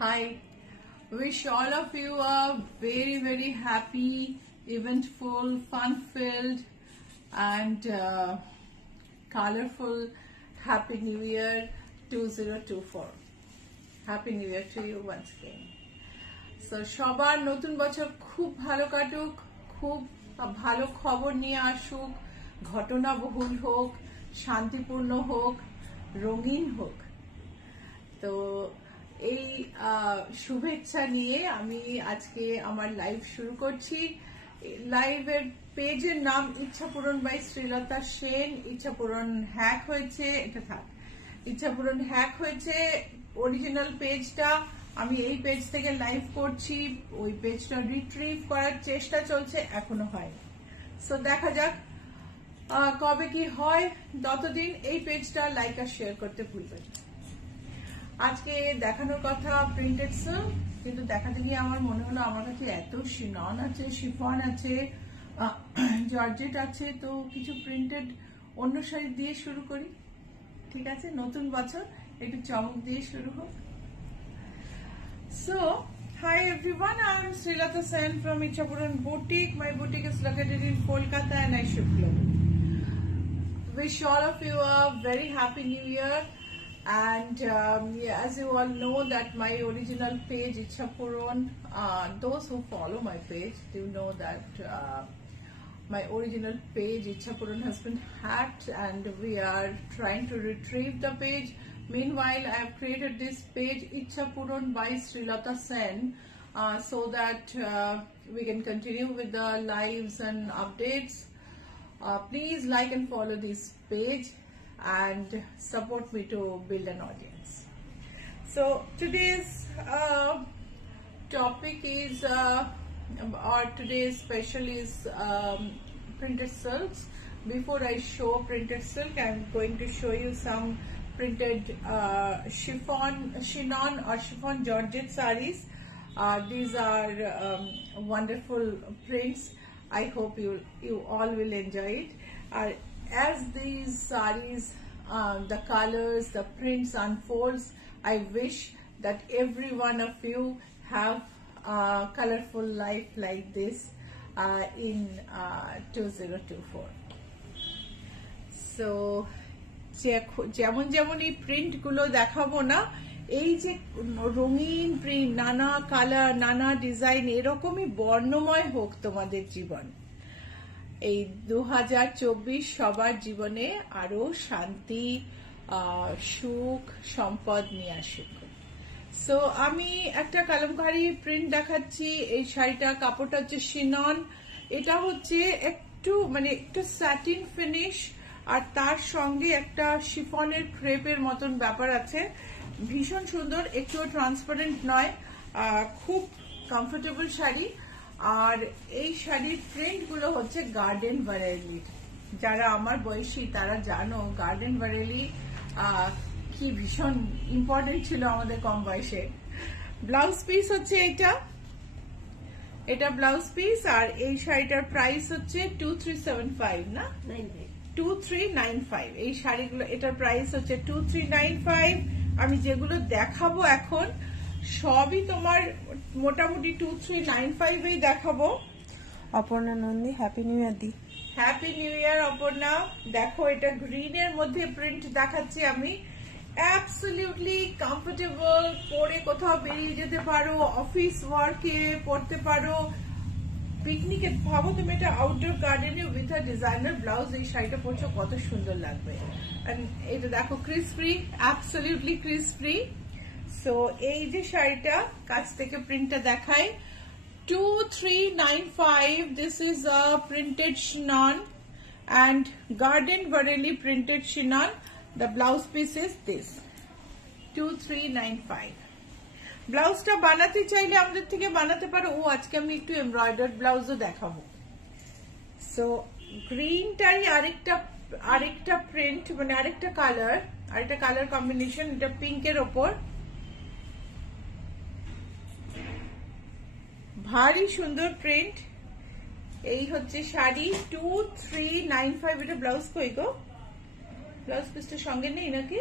Hi. Wish all of you a very happy, eventful, fun-filled, and colorful Happy New Year 2024. Happy New Year to you once again. So সবার নতুন বছর খুব ভালো কাটুক, খুব ভালো খবর নিয়ে আসুক, ঘটনাবহুল হোক, শান্তিপূর্ণ হোক, রঙিন হোক। তো এই শুভেচ্ছা নিয়ে আমি আজকে আমার লাইভ শুরু করছি। লাইভের পেজের নাম ইচ্ছাপূরণ বাই শ্রীলতা সেন। ইচ্ছাপূরণ হ্যাক হয়েছে, এটা থাক, ইচ্ছাপূরণ হ্যাক হয়েছে। অরিজিনাল পেজটা আমি এই পেজ থেকে লাইভ করছি, ওই পেজটা রিট্রিভ করার চেষ্টা চলছে, এখনো হয়নি। সো দেখা যাক কবে কি হয়। ততদিন এই পেজটা লাইক আর শেয়ার করতে ভুলবেন না। আজকে দেখানোর কথা প্রিন্টেড সিল্ক, কিন্তু দেখাতে গিয়ে আমার মনে হলো আমার কাছে এত শিনন আছে, শিফন আছে, জর্জেট আছে, তো কিছু প্রিন্টেড অন্য শাড়ি দিয়ে শুরু করি। ঠিক আছে, নতুন বছর একটু চমক দিয়ে শুরু হোক। So, hi everyone, I am Srilata Sen from Ichapuran Boutique. My boutique is located in Kolkata and I ship globally. Wish all of you a very happy new year. And yeah, as you all know that my original page Ichapuran, those who follow my page do know that my original page Ichapuran has been hacked and we are trying to retrieve the page. Meanwhile, I have created this page Ichapuran by Srilata Sen so that we can continue with the lives and updates. Please like and follow this page and support me to build an audience. So today's topic is or today's special is printed silks. Before I show printed silk, I'm going to show you some printed chinon or chiffon georgette sarees. These are wonderful prints. I hope you all will enjoy it. As these sarees, the colors, the prints unfolds, I wish that every one of you have a colorful life like this in 2024. So, যেমন যেমন এই print গুলো দেখাবো না, এই যে রঙিন print, নানা কালার, নানা ডিজাইন, এরকমই বর্ণময় হোক তোমাদের জীবন। এই 2024 সবার জীবনে আরো শান্তি, সুখ, সম্পদ নিয়ে আসুক। সো আমি একটা কালামকারী প্রিন্ট দেখাচ্ছি। এই শাড়িটা কাপড়টা হচ্ছে শিনন। এটা হচ্ছে একটু স্যাটিন ফিনিশ, আর তার সঙ্গে একটা শিফনের ক্রেপের মতন ব্যাপার আছে। ভীষণ সুন্দর, একটু ট্রান্সপারেন্ট নয়, খুব কমফোর্টেবল শাড়ি। আর এই শাড়ির প্রিন্ট গুলো হচ্ছে গার্ডেন ভারেলির। যারা আমার বয়সী তারা জানো গার্ডেন ভারেলি কি ভীষণ ইম্পর্টেন্ট ছিল আমাদের কম বয়সে। ব্লাউজ পিস হচ্ছে এটা ব্লাউজ পিস। আর এই শাড়িটার প্রাইস হচ্ছে 2375 না 2395। এই শাড়িগুলো, এটার প্রাইস হচ্ছে 2395। আমি যেগুলো দেখাবো এখন সবই তোমার মোটামুটি 2395 দেখাবো। Aparna Nandi, happy new year দি। Happy new year Aparna. দেখো, এটা গ্রিনের মধ্যে প্রিন্ট দেখাচ্ছি আমি। অ্যাবসলিউটলি কমফোর্টেবল, পরে কোথাও বেরিয়ে যেতে পারো, অফিস ওয়ার্কে পড়তে পারো, পিকনিকে। ভাবো তুমি এটা আউটডোর গার্ডেনে উইথ আ ডিজাইনার ব্লাউজ এই শাড়িটা পরছো, কত সুন্দর লাগবে। এটা দেখো ক্রিসপি, অ্যাবসলিউটলি ক্রিসপি। সো এই যে শাড়িটা কাছ থেকে প্রিন্টটা দেখাই, 2395. This is a printed chinon and garden vareli printed chinon. The blouse piece is this 2395. ব্লাউজটা বানাতে চাইলে আমাদের থেকে বানাতে পারো। আজকে আমি একটু এমব্রয়ডার্ড ব্লাউজও দেখাবো। সো গ্রিনটাই আরেকটা প্রিন্ট, আরেকটা কালার কম্বিনেশন। এটা পিঙ্কের ওপর, ভারী সুন্দর প্রিন্ট। এই হচ্ছে শাড়ি 2395। এটা ব্লাউজ কই গো? ব্লাউজ পিসটা সঙ্গে নেই নাকি?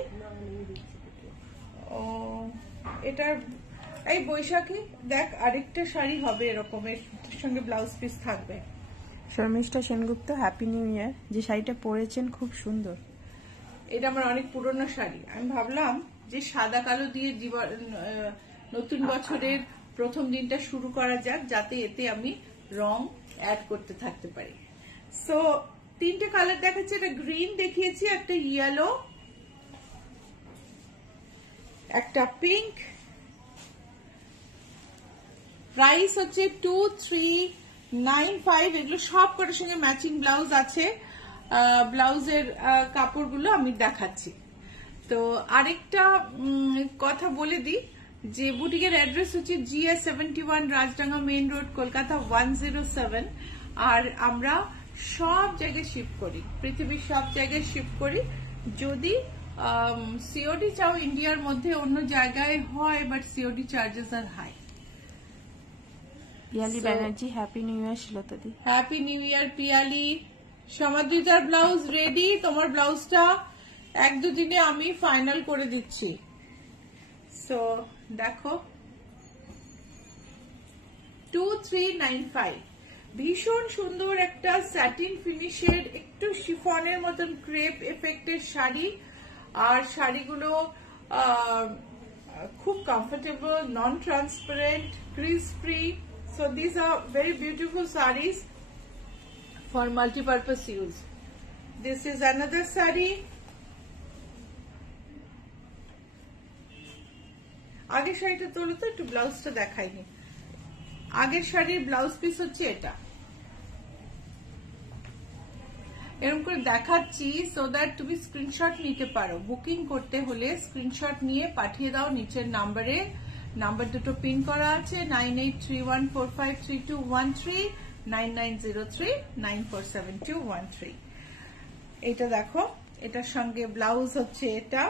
ও, এটার এই বৈশাখী দেখ আরেকটা শাড়ি হবে এরকমের, সঙ্গে ব্লাউজ পিস থাকবে। Sharmishtha Sengupta, happy new year. যে শাড়িটা পরেছেন খুব সুন্দর। এটা আমার অনেক পুরনো শাড়ি, আমি ভাবলাম যে সাদা কালো দিয়ে নতুন বছরের প্রথম দিনটা শুরু করা যাক, যাতে এতে আমি রং অ্যাড করতে থাকতে পারি। সো 3টে কালার দেখাচ্ছি, একটা গ্রিন দেখিয়েছি, একটা ইয়েলো, একটা পিঙ্ক। প্রাইস হচ্ছে 2395। এগুলো সব কটার সঙ্গে ম্যাচিং ব্লাউজ আছে। ব্লাউজের কাপড়গুলো আমি দেখাচ্ছি। তো আরেকটা কথা বলে দিই যে বুটিকের অ্যাড্রেস হচ্ছে GS71, Rajdanga main road, Kolkata 107। আর আমরা সব জায়গায় শিফট করি, পৃথিবীর সব জায়গায় শিফট করি। যদি সিওডি চাও ইন্ডিয়ার মধ্যে অন্য জায়গায় হয়, but COD charges are high. Piyali Banerjee, happy new year শিলতাদি। Happy new year Piyali. সমাদ্রিতার ব্লাউজ রেডি, তোমার ব্লাউজটা 1-2 দিনে আমি ফাইনাল করে দিচ্ছি। সো দেখো 2395, ভীষণ সুন্দর একটা স্যাটিন ফিনিশের, একটু শিফনের মতন ক্রেপ এফেক্টের শাড়ি। আর শাড়িগুলো খুব comfortable, non transparent, crease free. So these are very beautiful sarees for multi-purpose use. This is another saree. আগের শাড়িটা তোলো তো, একটু ব্লাউজটা দেখাইনি। আগের শাড়ির ব্লাউজ পিস হচ্ছে এটা, এরকম করে দেখাচ্ছি সো দ্যাট তুমি স্ক্রিনশট নিতে পারো। বুকিং করতে হলে স্ক্রিনশট নিয়ে পাঠিয়ে দাও নিচের নাম্বারে। নাম্বার দুটো পিন করা আছে, 9831453213, 9903947213। এটা দেখো, এটার সঙ্গে ব্লাউজ হচ্ছে এটা।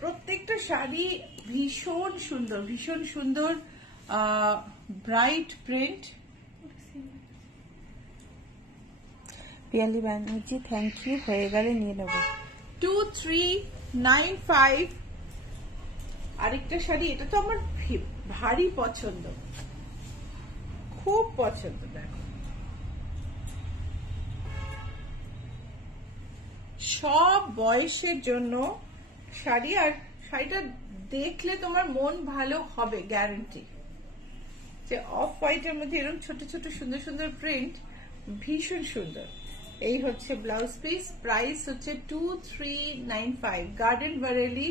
প্রত্যেকটা শাড়ি ভীষণ সুন্দর, ভীষণ সুন্দর, bright print. Piyali Banerjee, thank you, হয়ে গেলে নিয়ে নেব। 2395। আরেকটা শাড়ি, এটা তো আমার ভারী পছন্দ, খুব পছন্দ। দেখো সব বয়সের জন্য শাড়ি, আর শাড়িটা দেখলে তোমার মন ভালো হবে গ্যারান্টি। যে অফ হোয়াইটের মধ্যে এরকম ছোট ছোট সুন্দর সুন্দর প্রিন্ট, ভীষণ সুন্দর। এই হচ্ছে ব্লাউজ পিস। প্রাইস হচ্ছে 2395। গার্ডেন বারেলি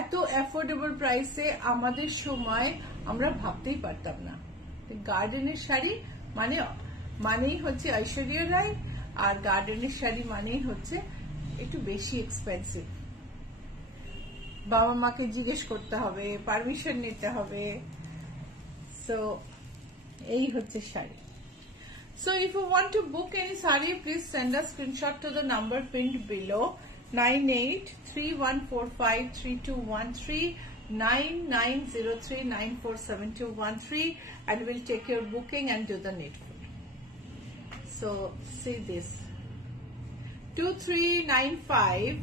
এত অ্যাফোর্ডেবল প্রাইসে আমাদের সময় আমরা ভাবতেই পারতাম না। গার্ডেনের শাড়ি মানেই হচ্ছে ঐশ্বরিয়া রায়, আর গার্ডেনের শাড়ি মানেই হচ্ছে একটু বেশি এক্সপেন্সিভ। বাবা মাকে জিজ্ঞেস করতে হবে, পারমিশন নিতে হবে। সো এই হচ্ছে sari. So if you want to book any saree, please send a screenshot to the number pinned below, 9831453213, 9903947213, and we'll take your booking and do the needful. So see this, 2395,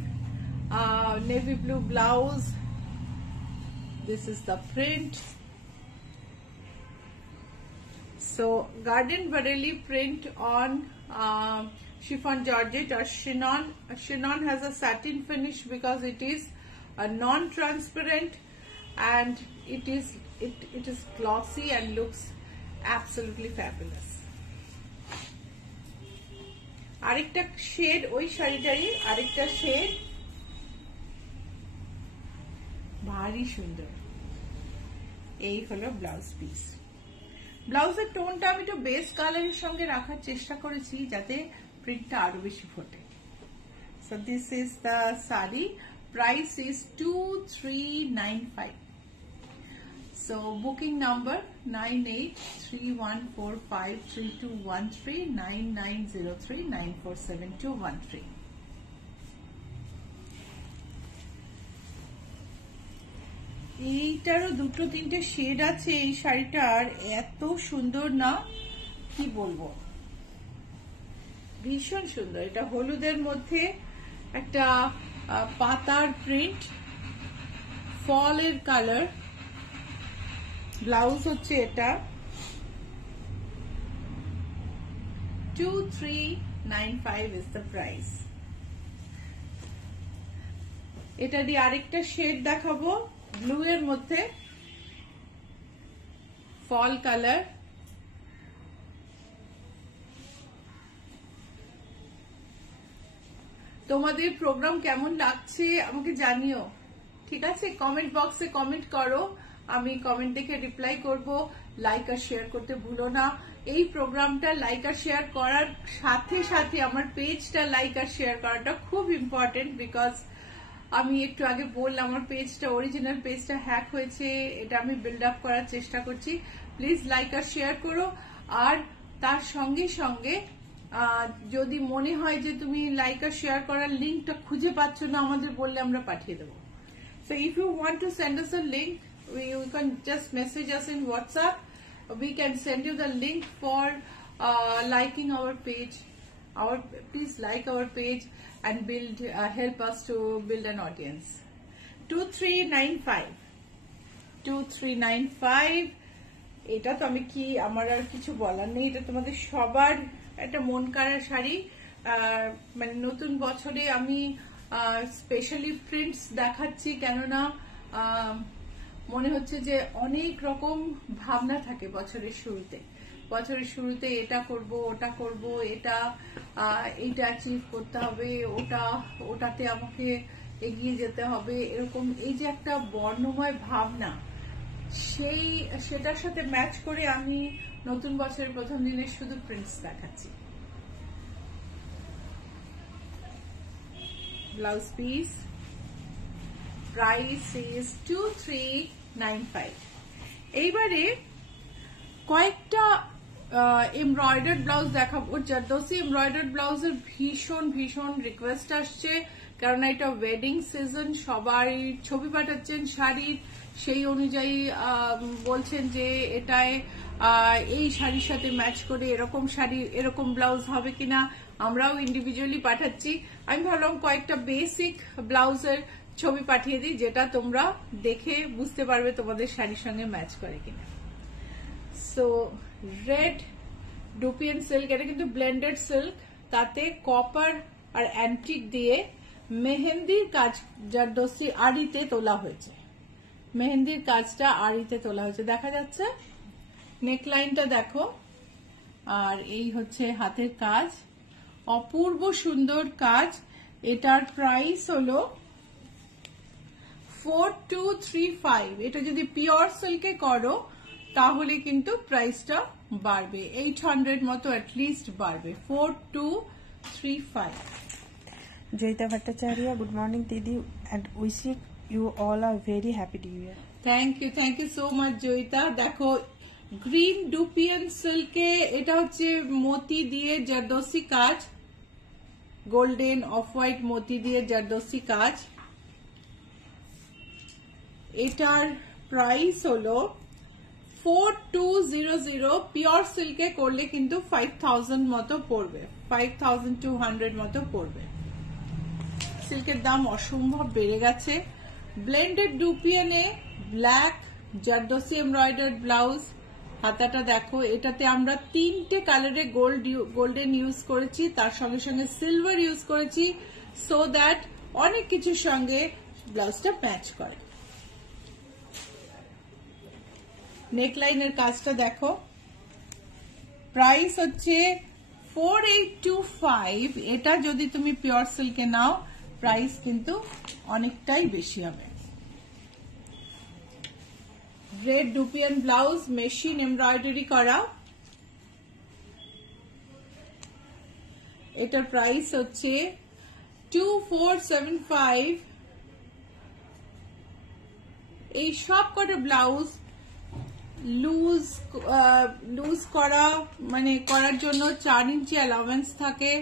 navy blue blouse. This is the print. So Garden Bareli print on chiffon georgette or chignon. Chignon has a satin finish because it is a non-transparent, and it is glossy and looks absolutely fabulous. আরেকটা shade ওই শাড়িটারই আরেকটা shade, ভারী সুন্দর। এই হলো blouse piece. ব্লাউজের টোনটা আমি একটু বেস কালারের সঙ্গে রাখার চেষ্টা করেছি যাতে প্রিন্টটা আরো বেশি ফোটে। So this is the sari. Price is 2395। So booking number 9831453213, 9903947213। এইটারও 2-3টে শেড আছে। এই শাড়িটার এত সুন্দর না, কি বলবো, ভীষণ সুন্দর। এটা হলুদের মধ্যে একটা পাতার প্রিন্ট, ফলের কালার, ব্লাউজ হচ্ছে এটা 2395 is the price. এটা দিয়ে আরেকটা শেড দেখাবো ব্লু এর মধ্যে, ফল কালার। তোমাদের প্রোগ্রাম কেমন লাগছে আমাকে জানিও, ঠিক আছে? কমেন্ট বক্সে কমেন্ট করো, আমি কমেন্ট দেখে রিপ্লাই করব। লাইক আর শেয়ার করতে ভুলো না। এই প্রোগ্রামটা লাইক আর শেয়ার করার সাথে সাথে আমার পেজটা লাইক আর শেয়ার করাটা খুব ইম্পর্টেন্ট, বিকজ আমি একটু আগে বললাম আমার পেজটা, অরিজিনাল পেজটা হ্যাক হয়েছে, এটা আমি বিল্ড আপ করার চেষ্টা করছি। প্লিজ লাইক আর শেয়ার করো। আর তার সঙ্গে সঙ্গে যদি মনে হয় যে তুমি লাইক আর শেয়ার করার লিঙ্কটা খুঁজে পাচ্ছ না, আমাদের বললে আমরা পাঠিয়ে দেবো। So if you want to send us a link, you can just message us in WhatsApp. We can send you the link for liking our page. Please like our page and help us to build an audience. 2395 এটা তো আমি কি, আমার আর কিছু বলার নেই, এটা তোমাদের সবার একটা মন কাড়া শাড়ি। মানে নতুন বছরে আমি স্পেশালি প্রিন্টস দেখাচ্ছি, কেননা মনে হচ্ছে যে অনেক রকম ভাবনা থাকে বছরের শুরুতে এটা করব, ওটা করব, এইটা অ্যাচিভ করতে হবে, ওটাতে আমাকে এগিয়ে যেতে হবে, এরকম এই যে একটা বর্ণময় ভাবনা, সেটার সাথে ম্যাচ করে আমি নতুন বছরের প্রথম দিনে শুধু প্রিন্টস দেখাচ্ছি। Blouse piece price is 2395। এইবারে কয়েকটা এমব্রয়ডার্ড ব্লাউজ দেখাবো। জারদোসি এমব্রয়ডার্ড ব্লাউজের ভীষণ ভীষণ রিকোয়েস্ট আসছে, কারণ এটা ওয়েডিং সিজন, সবাই ছবি পাঠাচ্ছেন শাড়ির, সেই অনুযায়ী বলছেন যে এটায় এই শাড়ির সাথে ম্যাচ করে এরকম শাড়ি, এরকম ব্লাউজ হবে কিনা। আমরাও ইন্ডিভিজুয়ালি পাঠাচ্ছি। আমি ভাবলাম কয়েকটা বেসিক ব্লাউজের ছবি পাঠিয়ে দিই, যেটা তোমরা দেখে বুঝতে পারবে তোমাদের শাড়ির সঙ্গে ম্যাচ করে কিনা। সো রেড ডুপিয়ান সিল্ক, এটা কিন্তু ব্লেন্ডেড সিল্ক, তাতে কপার আর অ্যান্টিক দিয়ে মেহেন্দির কাজ জারদোসি আড়িতে তোলা হয়েছে। মেহেন্দির কাজটা আড়িতে তোলা হয়েছে, দেখা যাচ্ছে। নেকলাইনটা দেখো, আর এই হচ্ছে হাতের কাজ, অপূর্ব সুন্দর কাজ। এটার প্রাইস হলো 4235। এটা যদি পিওর সিল্কে করো তাহলে কিন্তু প্রাইসটা বাড়বে, 800 মতো অ্যাটলিস্ট বাড়বে। 4235। জয়িতা ভট্টাচার্য, গুড মর্নিং দিদি, and wishing you all a very happy new year. Thank you so much Joyita. দেখো গ্রিন ডুপিয়ান সিল্কে, এটা হচ্ছে মতি দিয়ে জারদোসি কাজ, গোল্ডেন অফ হোয়াইট মতি দিয়ে জারদোসি কাজ। এটার প্রাইস হলো 4200। পিওর সিল্কে করলে কিন্তু 5000 মতো পড়বে, 5200 মতো পড়বে। সিল্কের দাম অসম্ভব বেড়ে গেছে। ব্লেন্ডেড ডুপিয়ানে ব্ল্যাক জারদোসি এমব্রয়ডার্ড ব্লাউজ, হাতাটা দেখো, এটাতে আমরা 3টে কালারে গোল্ডেন ইউজ করেছি, তার সঙ্গে সঙ্গে সিলভার ইউজ করেছি, সো দ্যাট অনেক কিছুর সঙ্গে ব্লাউজটা ম্যাচ করে। নেকলাইনের কাজটা দেখো, প্রাইস হচ্ছে 4825। এটা যদি তুমি পিওর সিল্কে নাও প্রাইস কিন্তু অনেকটাই বেশি হবে। Red dupion blouse, machine embroidery করা, এটার প্রাইস হচ্ছে 2475। এই সব কটা ব্লাউজ লুজ করা, মানে করার জন্য 4 ইঞ্চি অ্যালাউন্স থাকে।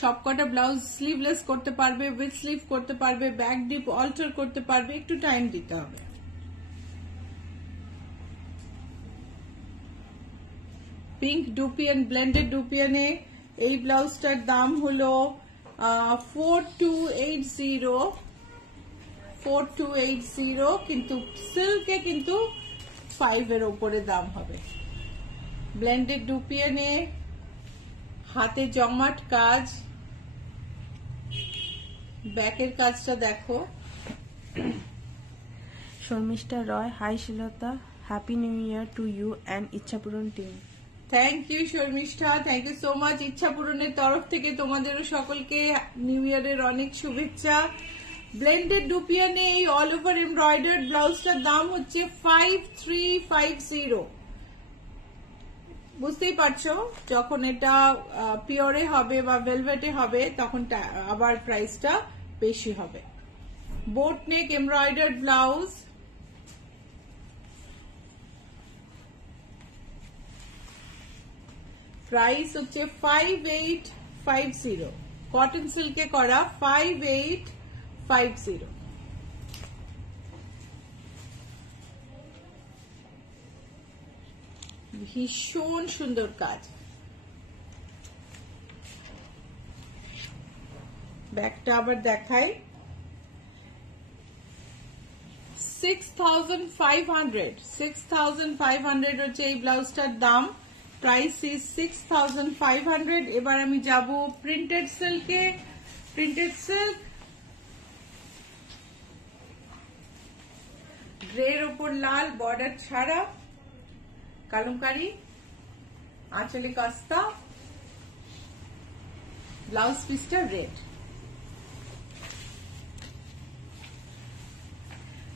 সবকটা ব্লাউজ স্লিভলেস করতে পারবে, উইথ স্লিভ করতে পারবে, ব্যাক ডিপ অল্টার করতে পারবে, একটু টাইম দিতে হবে। পিঙ্ক ডুপিয়ান, ব্লেন্ডেড ডুপিয়ানে এই ব্লাউজটার দাম হলো 4280, কিন্তু সিল্কে কিন্তু 5 এর উপরে দাম হবে। ব্লেন্ডেড ডুপিয়ানে, হাতে জমাট কাজ, ব্যাকের কাজটা দেখো। Sharmistha Roy, hi Srilata, happy new year to you and Ichhapuran team. Thank you Sharmistha, thank you so much. ইচ্ছাপূরণের তরফ থেকে তোমাদেরও সকলকে নিউ ইয়ারের অনেক শুভেচ্ছা। ব্লেন্ডেড ডুপিয়ানে এই অল ওভার এমব্রয়ডার্ড ব্লাউজটার দাম হচ্ছে 5350। বুঝতেই পারছো, যখন এটা পিওরে হবে বা ভেলভেটে হবে তখন আবার প্রাইসটা বেশি হবে। বোট নেক এমব্রয়ডার্ড ব্লাউজ, প্রাইস হচ্ছে 5850। কটন সিল্কে করা 5850। ভীষণ সুন্দর কাজ। ব্যাগটা আবার দেখাই। 6500 হচ্ছে এই ব্লাউজটার দাম। Price is 6500। এবার আমি যাব প্রিন্টেড সিল্কে। প্রিন্টেড সিল্ক গ্রের ওপর লাল বর্ডার ছাড়া, কালমকারি, আঁচলে কাস্তা, ব্লাউজ পিসটা রেড।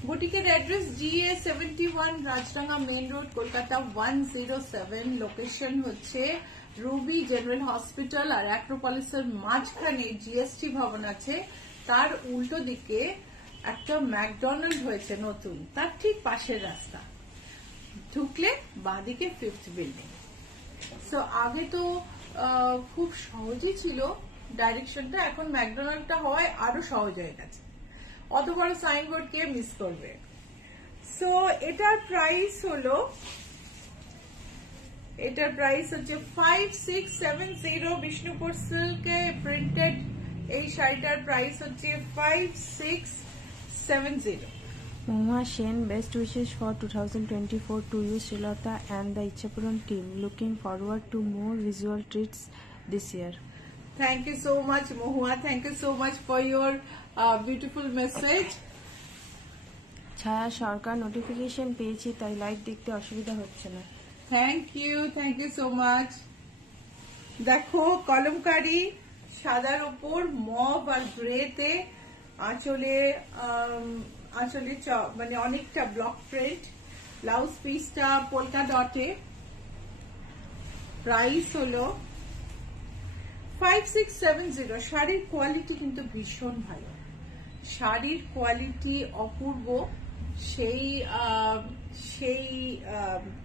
বুটিকের address GA71, Rajdanga main road, Kolkata 107। Location হচ্ছে রুবি জেনারেল হসপিটাল আর অ্যাক্রোপলিসের মাঝখানে জিএসটি ভবন আছে, তার উল্টো দিকে একটা ম্যাকডোনাল্ড হয়েছে নতুন, তার ঠিক পাশের রাস্তা ঢুকলে বাঁদিকে 5th বিল্ডিং। সো আগে তো খুব সহজই ছিল ডাইরেকশনটা, এখন ম্যাকডোনাল্ডটা হওয়ায় আরো সহজ হয়ে গেছে। অত বড় সাইনবোর্ড কে মিস করবে। সো এটার প্রাইস হচ্ছে 5670। বিষ্ণুপুর সিল্কে প্রিন্টেড এই শাড়িটার প্রাইস হচ্ছে 5670। Mohua Sen, best wishes for 2024 to you, Srilata, and the Ichhapuram team. Looking forward to more visual treats this year. Thank you so much, Mohua. Thank you so much for your beautiful message. ছায়া সরকার, notification পেয়েছি তাই live দেখতে অসুবিধা হচ্ছে না। Thank you so much. দেখো কলমকারি সাদার উপর মভ আর গ্রেতে, আঁচলে মানে অনেকটা ব্লক প্রিন্ট, ব্লাউজ পিসটা পোলকা ডটে। প্রাইস হলো 5670। শাড়ির কোয়ালিটি কিন্তু ভীষণ ভালো, শাড়ির কোয়ালিটি অপূর্ব। সেই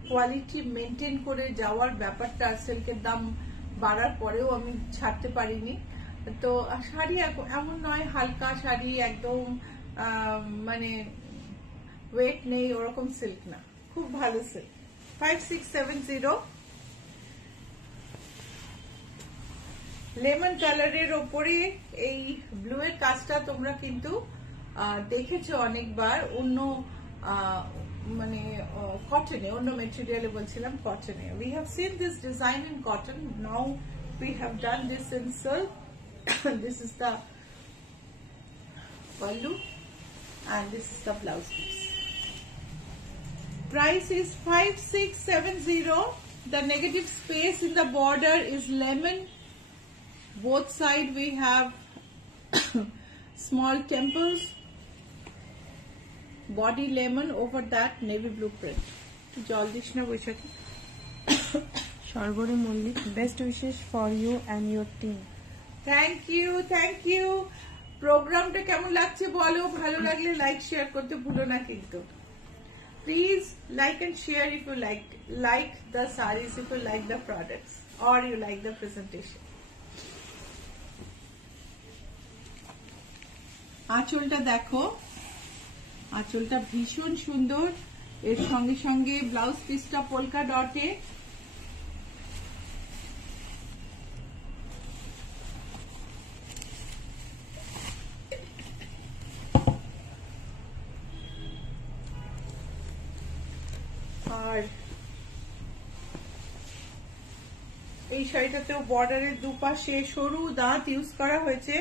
কোয়ালিটি মেনটেন করে যাওয়ার ব্যাপারটা সিল্কের দাম বাড়ার পরেও আমি ছাড়তে পারিনি। তো শাড়ি এমন নয় হালকা শাড়ি, একদম মানে ওয়েট নেই ওরকম সিল্ক না, খুব ভালো সিল্ক। 5670। লেমন কালারের ওপরে এই ব্লু এর কাজটা তোমরা কিন্তু দেখেছো অনেকবার অন্য মানে কটনে, অন্য মেটেরিয়ালে বলছিলাম কটনে। We have seen this design in cotton. Now we have done this in silk. This is the pallu and this is the blouse piece. Price is 5670. The negative space in the border is lemon. Both side we have small temples. Body lemon, over that navy blue print. জল দিস না বৈশাখী। Sharbari Mallick, best wishes for you and your team. Thank you. প্রোগ্রামটা কেমন লাগছে বলো, ভালো লাগলে লাইক শেয়ার করতে ভুলো না কিন্তু। Please like and share if you like the sarees, if you like the products or you like the presentation. আঁচলটা দেখো, আঁচলটা ভীষণ সুন্দর, এর সঙ্গে সঙ্গে ব্লাউজ পিসটা পোলকা ডটে। আর এই শাড়িটাতেও বর্ডারের দুপাশে সরু দাঁত ইউজ করা হয়েছে।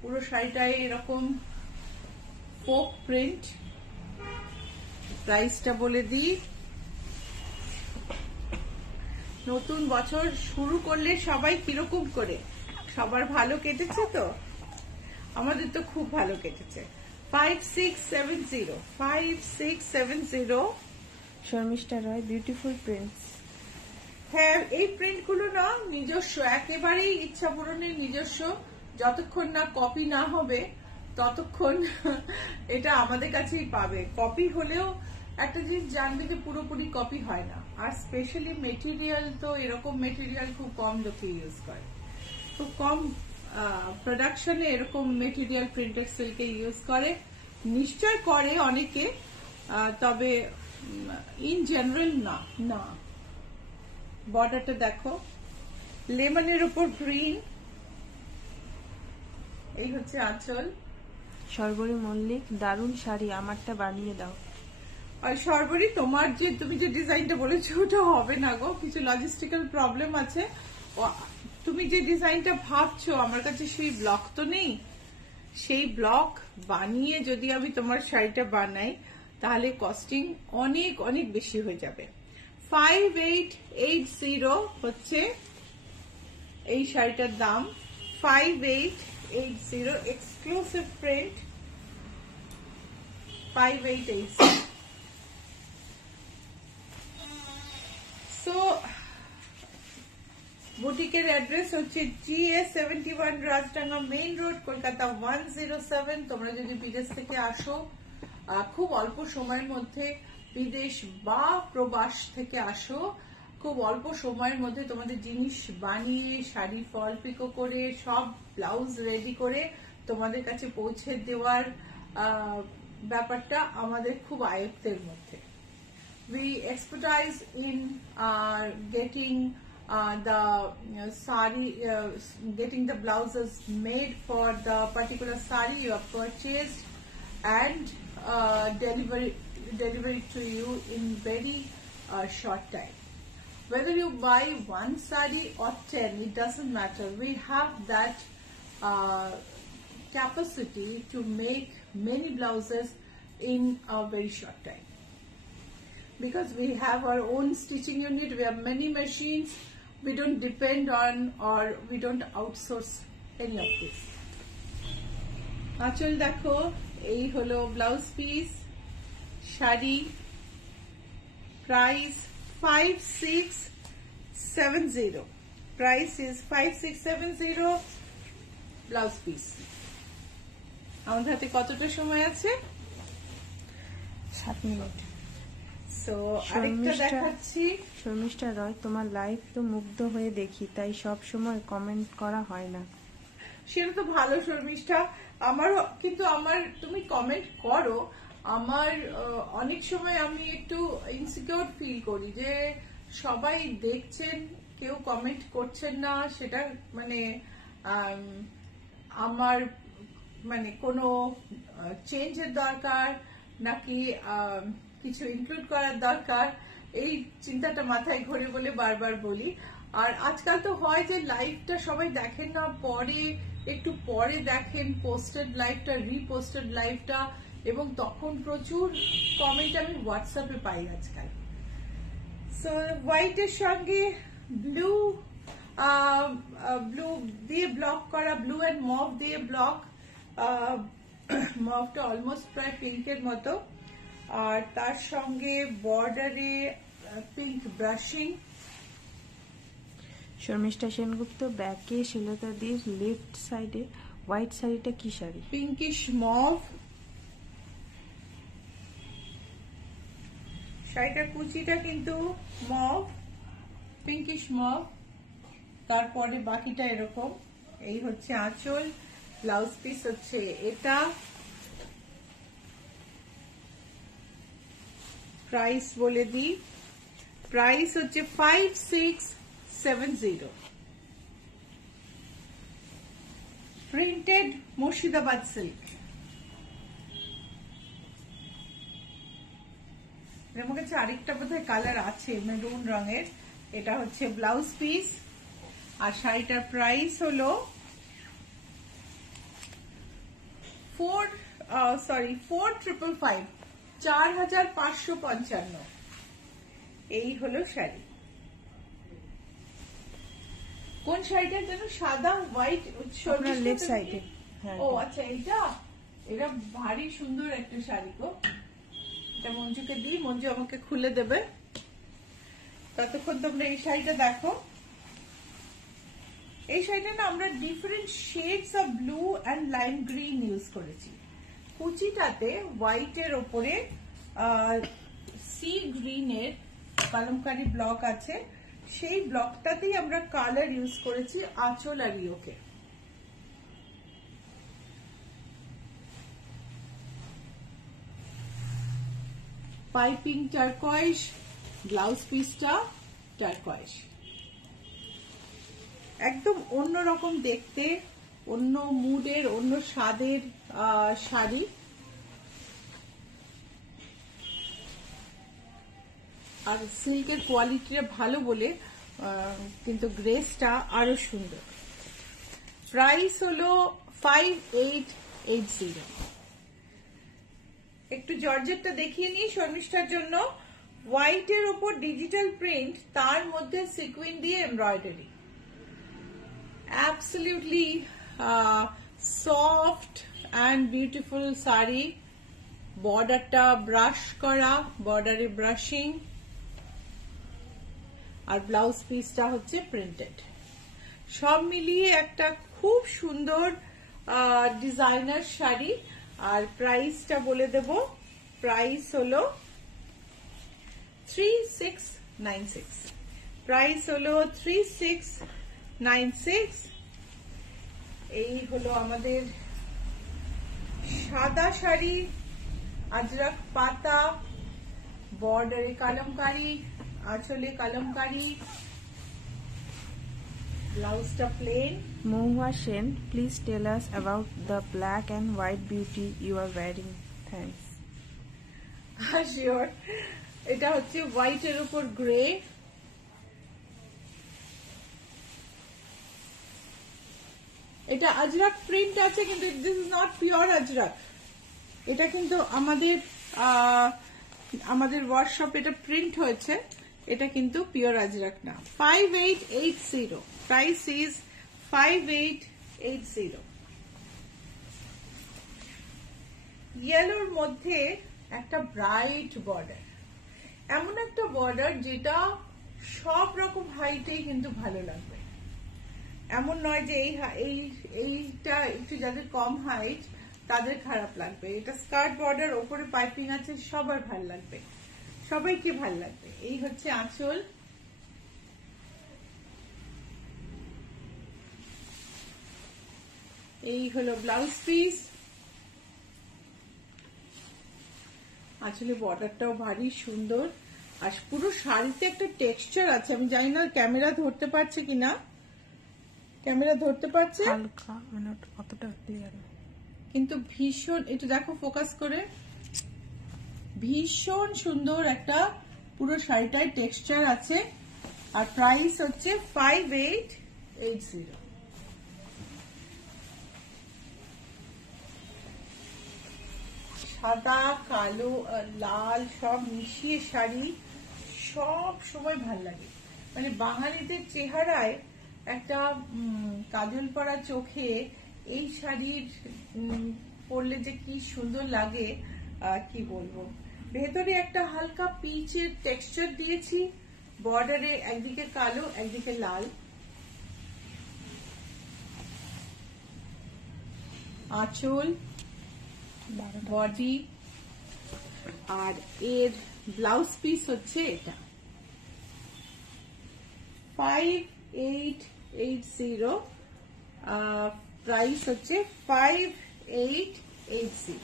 পুরো শাড়িটায় এরকম ফোক প্রিন্ট। প্রাইসটা বলে দিই, নতুন বছর শুরু করলে সবাই কিরকম করে, সবার ভালো কেটেছে তো? আমাদের তো খুব ভালো কেটেছে। 5670 শর্মিষ্ঠা রয়, বিউটিফুল প্রিন্টস। হ্যাঁ, এই প্রিন্ট গুলো না নিজস্ব, একেবারেই ইচ্ছা পূরণের নিজস্ব। যতক্ষণ না কপি না হবে ততক্ষণ এটা আমাদের কাছেই পাবে। কপি হলেও একটা জিনিস জানবে যে পুরোপুরি কপি হয় না। আর স্পেশালি মেটেরিয়াল তো এরকম মেটেরিয়াল খুব কম লোকে ইউজ করে, খুব কম প্রোডাকশনে এরকম মেটেরিয়াল প্রিন্টেড সিল্কে ইউজ করে। নিশ্চয় করে অনেকে, তবে ইন জেনারেল না। বর্ডারটা দেখো, লেমনের উপর গ্রিন। এই হচ্ছে আঁচল। সর্বরী মল্লিক, দারুণ শাড়ি, আমারটা বানিয়ে দাও। আর সর্বরী, তুমি যে ডিজাইনটা বলেছো ওটা হবে না গো, কিছু লজিস্টিক্যাল প্রবলেম আছে। তুমি যে ডিজাইনটা ভাবছো, আমার কাছে সেই ব্লক তো নেই। সেই ব্লক বানিয়ে যদি আমি তোমার শাড়িটা বানাই তাহলে কস্টিং অনেক অনেক বেশি হয়ে যাবে। 5880 হচ্ছে এই শাড়িটার দাম। 5880 এক্সক্লুসিভ প্রিন্ট। 5880। সো বুটিকের অ্যাড্রেস হচ্ছে GA71 Rajdanga main road, Kolkata 107। তোমরা যদি বিদেশ থেকে আসো, খুব অল্প সময়ের মধ্যে, বিদেশ বা প্রবাস থেকে আসো, খুব অল্প সময়ের মধ্যে তোমাদের জিনিস বানিয়ে শাড়ি ফল পিকো করে সব ব্লাউজ রেডি করে তোমাদের কাছে পৌঁছে দেওয়ার ব্যাপারটা আমাদের খুব আয়ত্তের মধ্যে। We expertise in getting getting the blouses made for the particular sari you have purchased and deliver it to you in very short time. Whether you buy one sari or 10, it doesn't matter. We have that capacity to make many blouses in a very short time. Because we have our own stitching unit, we have many machines, we don't depend on or we don't outsource any of this. আঁচল দেখো, এই হলো blouse piece, sari. Price 5670। Price is 5670 blouse piece. আমাদের হাতে কতটা সময় আছে? 7 minute. So আরেকটা দেখাচ্ছি। শর্মিষ্ঠা রয়, তোমার লাইভ তো মুগ্ধ হয়ে দেখি, তাই সব সময় কমেন্ট করা হয় না। সেটা তো ভালো শর্মিষ্ঠা, তুমি কমেন্ট করো। আমার অনেক সময় আমি একটু ইনসিকিউর ফিল করি যে সবাই দেখছেন, কেউ কমেন্ট করছেন না। সেটা মানে আমার কোনো চেঞ্জের দরকার নাকি কিছু ইনক্লুড করার দরকার, এই চিন্তাটা মাথায় ঘোরে বলে বারবার বলি। আর আজকাল তো হয় যে লাইভটা সবাই দেখেন না, একটু পরে দেখেন পোস্টেড লাইভটা, রিপোস্টেড লাইভটা, এবং তখন প্রচুর কমেন্ট আমি হোয়াটসঅ্যাপে পাই আজকাল। সো হোয়াইটের সঙ্গে ব্লু দিয়ে ব্লক করা, ব্লু অ্যান্ড মভ দিয়ে ব্লক, মভটা অলমোস্ট প্রায় পিঙ্কের মতো, আর তার সঙ্গে বর্ডারে পিঙ্ক ব্রাশিং। শর্মিষ্ঠা সেনগুপ্ত, ব্যাকে শিলতাদির লেফট সাইডে হোয়াইট শাড়িটা কি শাড়ি? Pinkish mauve. শাড়িটার কুচিটা কিন্তু মভ, পিঙ্কিশ মভ, তারপরে বাকিটা এরকম। এই হচ্ছে আঁচল। ব্লাউজ পিস হচ্ছে এটা। প্রাইস বলে দিই, প্রাইস হচ্ছে 5670। Printed Murshidabad silk. আমার কাছে আরেকটা বোধহয় কালার আছে মেরুন রঙের। এটা হচ্ছে ব্লাউজ পিস, আর শাড়িটার প্রাইস হলো 4,555, 4,555। এই হলো শাড়ি। কোন শাড়িটা যেন সাদা হোয়াইট লেফট সাইডে। ও আচ্ছা, এটা ভারী সুন্দর একটা শাড়ি গো। এটা মঞ্জুকে দিই, মঞ্জু আমাকে খুলে দেবে। ততক্ষণ তোমরা এই শাড়িটা দেখো। এই শাড়িটা না আমরা different shades of blue and lime green use করেছি। কুচিটাতে হোয়াইটের ওপরে সি গ্রিনের কালামকারী ব্লক আছে, সেই ব্লকটাতেই আমরা কালার ইউজ করেছি আঁচল আর ইয়োকে। পাইপিং টারকয়েস, ব্লাউজ পিসটা টারকয়েস। একদম অন্যরকম দেখতে, অন্য মুডের, অন্য স্বাদের শাড়ি। আর সিল্কের কোয়ালিটিটা ভালো বলে কিন্তু গ্রেসটা আরো সুন্দর। প্রাইস হলো 5880। একটু জর্জেটটা দেখিয়ে নিই শর্মিষ্ঠার জন্য। হোয়াইটের উপর ডিজিটাল প্রিন্ট, তার মধ্যে সিকুইন দিয়ে embroidery. Absolutely soft and beautiful sari. বর্ডারটা ব্রাশ করা, বর্ডারে ব্রাশিং, আর ব্লাউজ পিসটা হচ্ছে প্রিন্টেড। সব মিলিয়ে একটা খুব সুন্দর ডিজাইনার শাড়ি। আর প্রাইসটা বলে দেব, প্রাইস হলো 3696। প্রাইস হলো 3696। এই হলো আমাদের সাদা শাড়ি, আজরাক পাতা, বর্ডারে কালামকারী, আঁচলে কালামকারী, ব্লাউজটা plane. Mohua Shen, please tell us about the black and white beauty you are wearing. Thanks. Sure. এটা হচ্ছে হোয়াইটের উপর গ্রে। এটা আজরাক প্রিন্ট আছে, কিন্তু this is not pure Ajrak. এটা কিন্তু আমাদের ওয়ার্কশপ এটা প্রিন্ট হয়েছে, এটা কিন্তু পিওর আজরাক না। 5880। Price is 5880। ইয়েলোর মধ্যে একটা ব্রাইট বর্ডার, এমন একটা বর্ডার যেটা সব রকম হাইটেই কিন্তু ভালো লাগবে। এমন নয় যে এইটা একটু যাদের কম হাইট তাদের খারাপ লাগবে। এটা স্কার্ট বর্ডার, ওপরে পাইপিং আছে, সবার ভালো লাগবে, সবাইকে ভালো লাগবে। এই হচ্ছে আঁচল। এই হলো ব্লাউজ পিস। আঁচলে বর্ডারটাও ভারী সুন্দর, আর পুরো শাড়িতে একটা টেক্সচার আছে। আমি জানি না ক্যামেরা ধরতে পারছে কিনা। ক্যামেরা ধরতে পারছে হালকা, মানে অতটা ক্লিয়ার না, কিন্তু ভীষণ, একটু দেখো ফোকাস করে, ভীষণ সুন্দর একটা পুরো শাড়িটায় টেক্সচার আছে। আর প্রাইস হচ্ছে 5880। সাদা, কালো, লাল সব মিশিয়ে শাড়ি সব সময় ভাল লাগে। মানে বাঙালিদের চেহারায় একটা কাজল পরা চোখে এই শাড়ির পরলে যে কি সুন্দর লাগে কি বলবো। ভেতরে একটা হালকা পিচের টেক্সচার দিয়েছি, বর্ডারে একদিকে কালো একদিকে লাল। আঁচল, বডি, আর এর ব্লাউজ পিস হচ্ছে এটা। 5880। প্রাইস হচ্ছে 5880।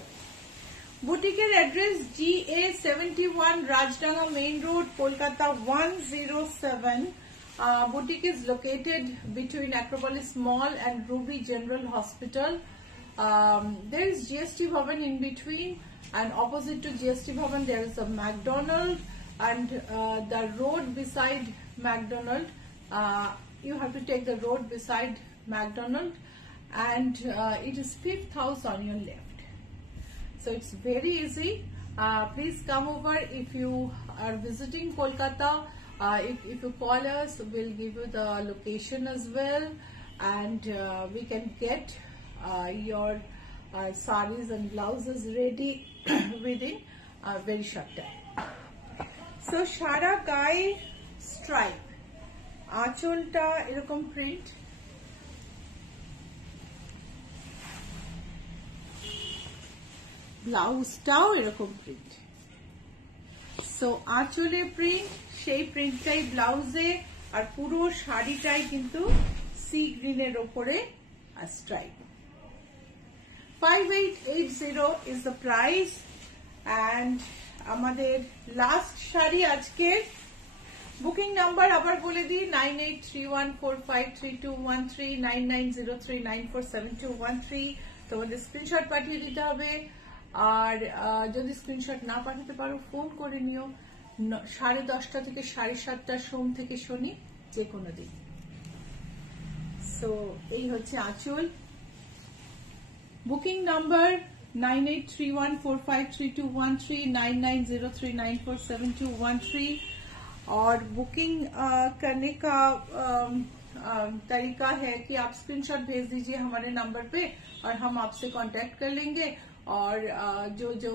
বুটিকের address GA71, Rajdanga main road, Kolkata 107। Boutique is located between Acropolis Mall and Ruby General Hospital. There is GST Bhavan in between, and opposite to GST Bhavan there is a McDonald's, and the road beside McDonald's, you have to take the road beside McDonald's, and it is 5th house on your left. So it's very easy. Please come over if you are visiting Kolkata. If you call us, we'll give you the location as well, and we can get your sarees and blouses ready within a very short time. So shara gaye stripe, আঁচলটা এরকম print, ব্লাউজটাও এরকম print. So আঁচলে print, সেই প্রিন্টটাই ব্লাউজে, আর পুরো শাড়িটাই কিন্তু C গ্রিনের ওপরে stripe. 5880 is the price, and আমাদের লাস্ট শাড়ি আজকে। বুকিং নাম্বার আবার বলে দিই, 9831453213, 9903947213। তোমাদের স্ক্রিনশট পাঠিয়ে দিতে হবে, আর যদি স্ক্রিনশট না পাঠাতে পারো ফোন করে নিও 10:30 থেকে 7:30 সোম থেকে শনি, যে কোনো দিন। সো এই হচ্ছে আঁচল। Booking number 9831453213, 9903947213। और बुकिंग करने का तरीका है कि आप स्क्रीनशॉट भेज दीजिए हमारे नंबर पे, और हम आपसे कांटेक्ट कर लेंगे, और जो जो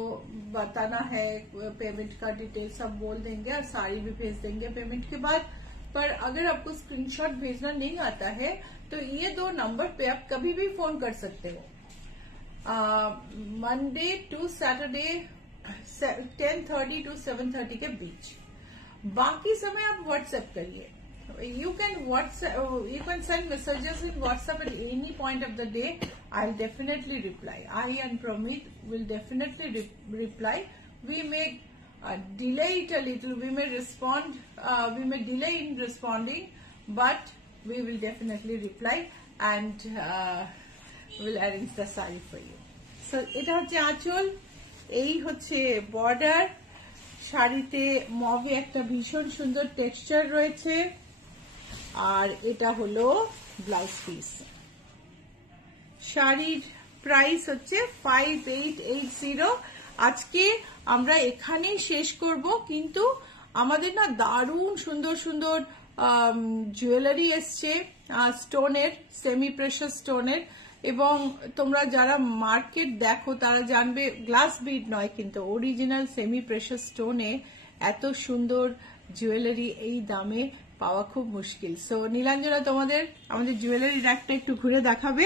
बताना है पेमेंट का डिटेल सब बोल देंगे, और साड़ी भी भेज देंगे पेमेंट के बाद। पर अगर आपको स्क्रीनशॉट भेजना नहीं आता है तो ये 2 नंबर पे आप कभी भी फोन कर सकते हो, मंडे टू सैटरडे 10:30 to 7:30 के बीच। बाकी समय आप व्हाट्सएप करिए। You can send messages in WhatsApp at any point of the day. I'll definitely reply. I and Pramit will definitely reply. We may delay it a little. We may respond. We may delay in responding, but we will definitely reply, and we'll arrange the saree for you. So এটা হচ্ছে আঁচল, এই হচ্ছে border. শাড়িতে মভে একটা ভীষণ সুন্দর texture রয়েছে, আর এটা হলো ব্লাউজ পিস। শাড়ির প্রাইস হচ্ছে 5880। আজকে আমরা এখানেই শেষ করব, কিন্তু আমাদের না দারুণ সুন্দর সুন্দর জুয়েলারি এসছে স্টোনের, সেমি প্রেশাস স্টোনের, এবং তোমরা যারা মার্কেট দেখো তারা জানবে গ্লাস বিড নয়, কিন্তু অরিজিনাল সেমি প্রেশাস স্টোনে এত সুন্দর জুয়েলারি এই দামে পাওয়া খুব মুশকিল। সো নীলাঞ্জনা তোমাদের আমাদের জুয়েলারি র্যাকটা একটু ঘুরে দেখাবে।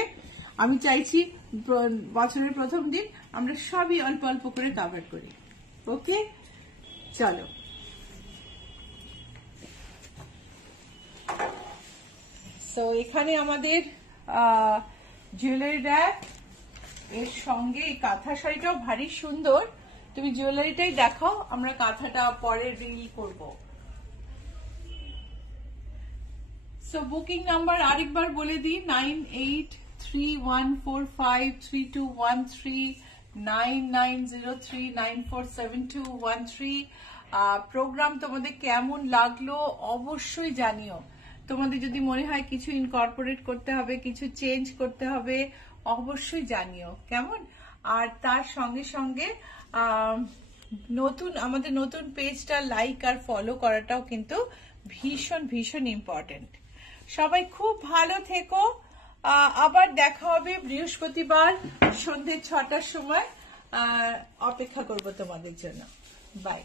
আমি চাইছি বছরের প্রথম দিন আমরা সবই অল্প অল্প করে কভার করি। ওকে, চলো। সো এখানে আমাদের জুয়েলারি র্যাক, এর সঙ্গে এই কাঁথা শাড়িটাও ভারী সুন্দর। তুমি জুয়েলারিটাই দেখো, আমরা কাঁথাটা পরে রিল করব। সো বুকিং নাম্বার আরেকবার বলে দিই, 9831453213, 9903947213। প্রোগ্রাম তোমাদের কেমন লাগলো অবশ্যই জানিও। তোমাদের যদি মনে হয় কিছু ইনকর্পোরেট করতে হবে, কিছু চেঞ্জ করতে হবে, অবশ্যই জানিও, কেমন? আর তার সঙ্গে সঙ্গে আমাদের নতুন পেজটা লাইক আর ফলো করাটাও কিন্তু ভীষণ ভীষণ ইম্পর্টেন্ট। সবাই খুব ভালো থেকো। আবার দেখা হবে বৃহস্পতিবার সন্ধ্যে 6টার সময়। অপেক্ষা করব তোমাদের জন্য। বাই।